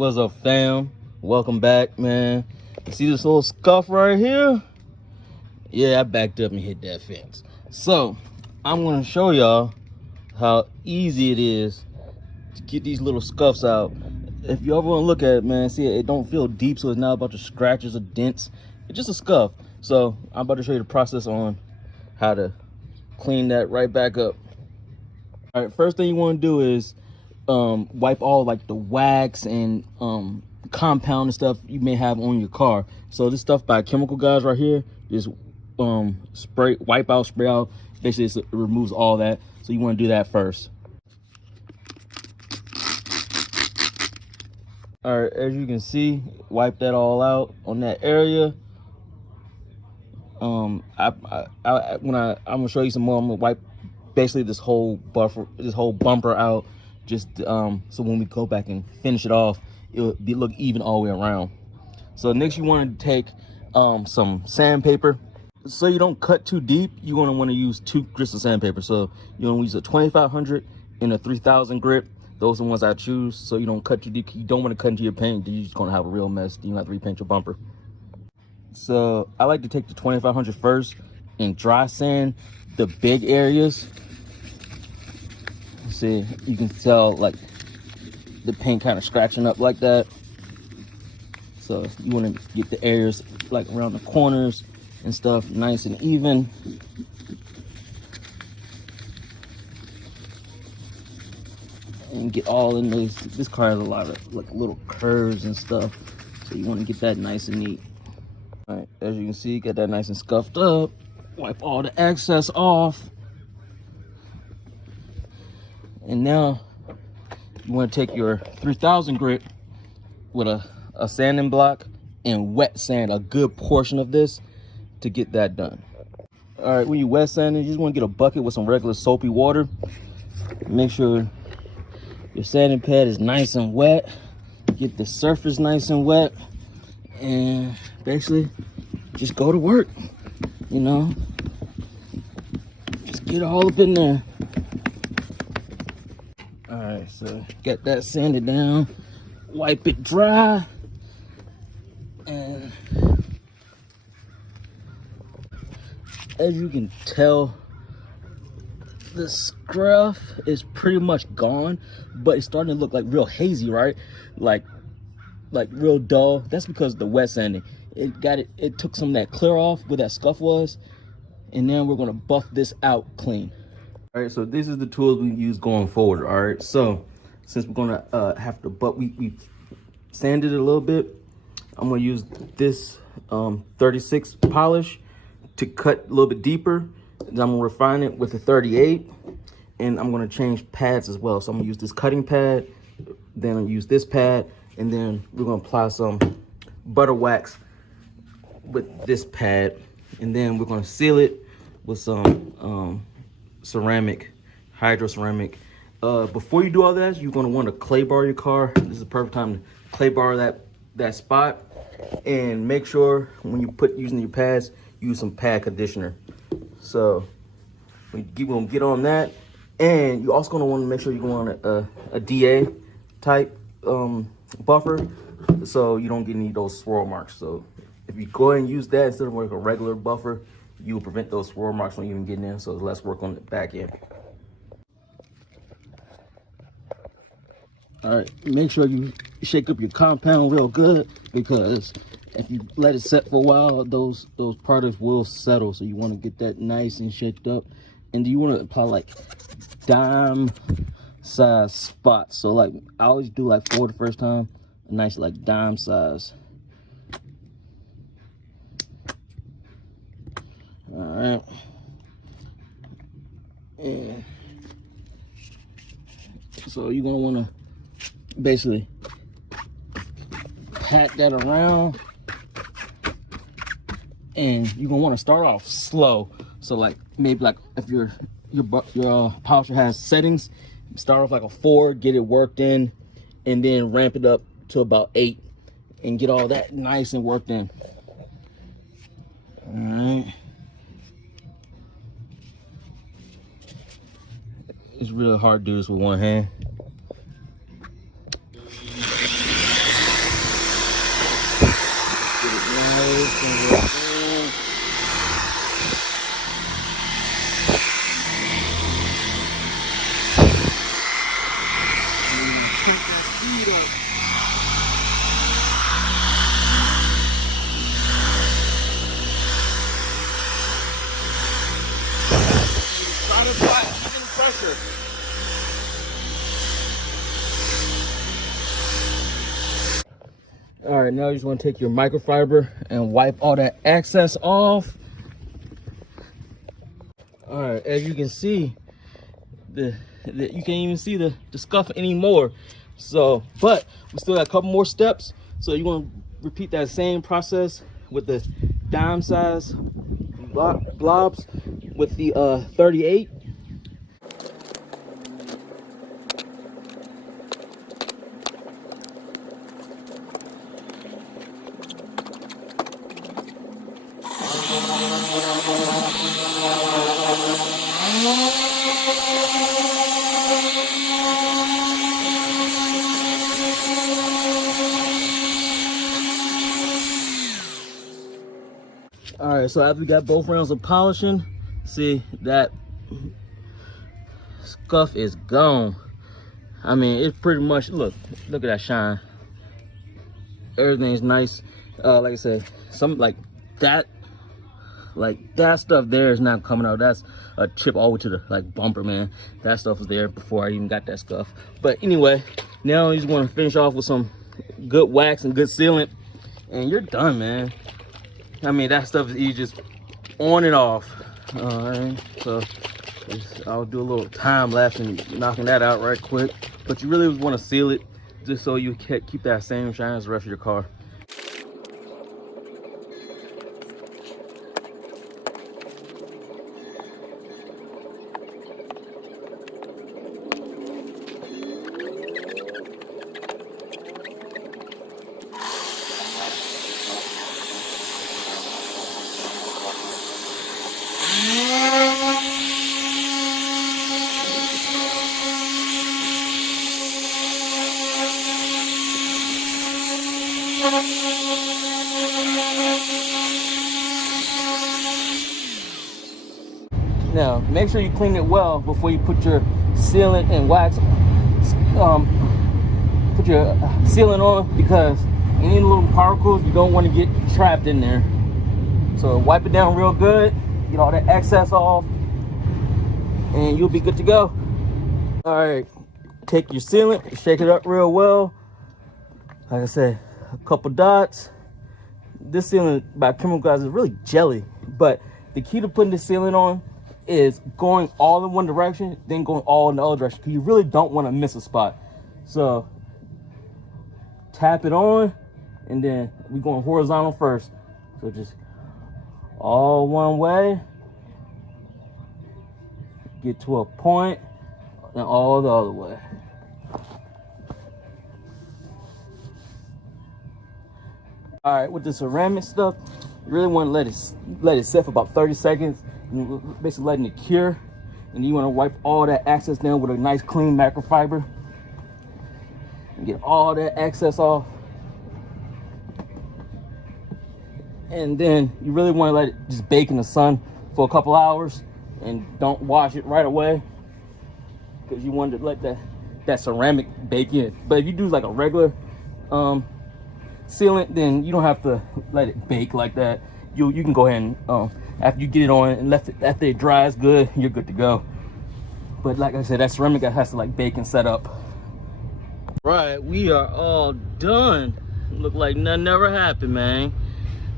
What's up, fam? Welcome back, man. You see this little scuff right here? Yeah, I backed up and hit that fence. So I'm gonna show y'all how easy it is to get these little scuffs out. If you ever want to look at it, man, see it don't feel deep, so it's not a bunch of scratches or dents. It's just a scuff. So I'm about to show you the process on how to clean that right back up. All right, first thing you want to do is wipe all like the wax and compound and stuff you may have on your car. So this stuff by Chemical Guys right here, just spray out. Basically, it removes all that. So you want to do that first. All right, as you can see, wipe that all out on that area. I'm gonna show you some more. I'm gonna wipe basically this whole bumper out, just so when we go back and finish it off, it'll look even all the way around. So next you want to take some sandpaper. So you don't cut too deep, you're going to want to use 2 grits of sandpaper. So you're going to use a 2500 and a 3000 grit. Those are the ones I choose, so you don't cut too deep. You don't want to cut into your paint, you're just going to have a real mess. You have to repaint your bumper. So I like to take the 2500 first and dry sand the big areas. See, you can tell like the paint kind of scratching up like that. So you want to get the areas like around the corners and stuff nice and even. And get all in those. This car has a lot of like little curves and stuff, so you want to get that nice and neat. All right, as you can see, get that nice and scuffed up. Wipe all the excess off. And now you want to take your 3000 grit with a sanding block and wet sand a good portion of this to get that done. All right, when you wet sanding, you just want to get a bucket with some regular soapy water. Make sure your sanding pad is nice and wet. Get the surface nice and wet, and basically just go to work. You know, just get all up in there. All right, so get that sanded down, wipe it dry, and as you can tell, the scruff is pretty much gone, but it's starting to look like real hazy, right? Like real dull. That's because of the wet sanding. It took some of that clear off where that scuff was, and then we're gonna buff this out clean. All right, so this is the tools we use going forward. All right, so since we're gonna have to, but we sanded it a little bit, I'm gonna use this 36 polish to cut a little bit deeper. Then I'm gonna refine it with a 38, and I'm gonna change pads as well. So I'm gonna use this cutting pad, then I'll use this pad, and then we're gonna apply some butter wax with this pad, and then we're gonna seal it with some ceramic, hydro ceramic. Before you do all that, you're gonna want to clay bar your car. This is the perfect time to clay bar that spot, and make sure when you using your pads, use some pad conditioner. So we're gonna get on that, and you're also gonna want to make sure you go on a DA type buffer, so you don't get any of those swirl marks. So if you go ahead and use that instead of like a regular buffer, you will prevent those swirl marks from even getting in. So let's work on the back end. All right, make sure you shake up your compound real good, because if you let it set for a while, those products will settle. So you want to get that nice and shaked up, and you want to apply like dime size spots. So like I always do like 4 the first time, a nice like dime size. All right, and so you're gonna want to basically pat that around, and you're gonna want to start off slow. So like maybe like if your polisher has settings, start off like a 4, get it worked in, and then ramp it up to about 8 and get all that nice and worked in. All right, it's really hard to do this with one hand. Trying to apply even pressure. All right, now you just want to take your microfiber and wipe all that excess off. All right, as you can see, you can't even see the scuff anymore. So, but we still got a couple more steps. So you want to repeat that same process with the dime size blobs with the 38. All right, so after we got both rounds of polishing, see that scuff is gone. I mean, it's pretty much, look at that shine. Everything's nice. Like I said, something like that stuff there is not coming out. That's a chip all the way to the bumper, man. That stuff was there before I even got that scuff. But anyway, now you just want to finish off with some good wax and good sealant, and you're done, man. I mean, that stuff is easy, just on and off. All right, so I'll do a little time lapse and knocking that out right quick. But you really want to seal it just so you can keep that same shine as the rest of your car. Now, make sure you clean it well before you put your sealant and wax, put your sealant on, because any little particles, you don't want to get trapped in there. So wipe it down real good, get all that excess off, and you'll be good to go. All right, take your sealant, shake it up real well. Like I said, a couple dots. This sealant by Chemical Guys is really jelly, but the key to putting the sealant on is going all in one direction, then going all in the other direction, because you really don't want to miss a spot. So tap it on, and then we're going horizontal first. So just all one way, get to a point, and all the other way. All right, with the ceramic stuff, you really want to let it set for about 30 seconds. Basically letting it cure, and you want to wipe all that excess down with a nice clean microfiber and get all that excess off. And then you really want to let it just bake in the sun for a couple hours, and don't wash it right away, because you want to let that ceramic bake in. But if you do like a regular sealant, then you don't have to let it bake like that. You can go ahead and after you get it on and after it dries good, you're good to go. But like I said, that ceramic has to bake and set up. Right, we are all done. Look like nothing ever happened, man.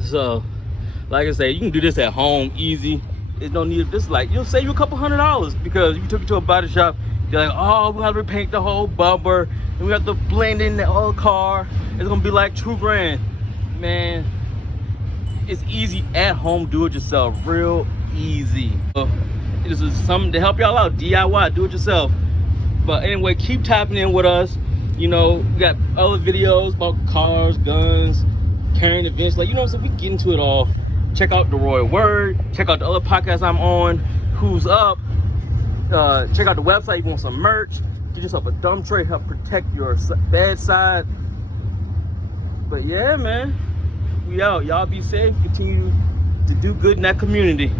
So like I said, you can do this at home easy. There's no need of this. You'll save you a couple $100, because if you took it to a body shop, they're like, oh, we have to repaint the whole bumper and we have to blend in the whole car. It's gonna be like $2 grand, man. It's easy at home, do it yourself, real easy. So this is something to help y'all out, DIY, do it yourself. But anyway, keep tapping in with us. You know, we got other videos about cars, guns, carrying events, you know what I'm saying? We get into it all. Check out the Royal Word, check out the other podcasts I'm on, Who's Up. Check out the website if you want some merch. Do yourself a dump tray, help protect your bedside. But yeah, man, we out. Y'all be safe, continue to do good in that community.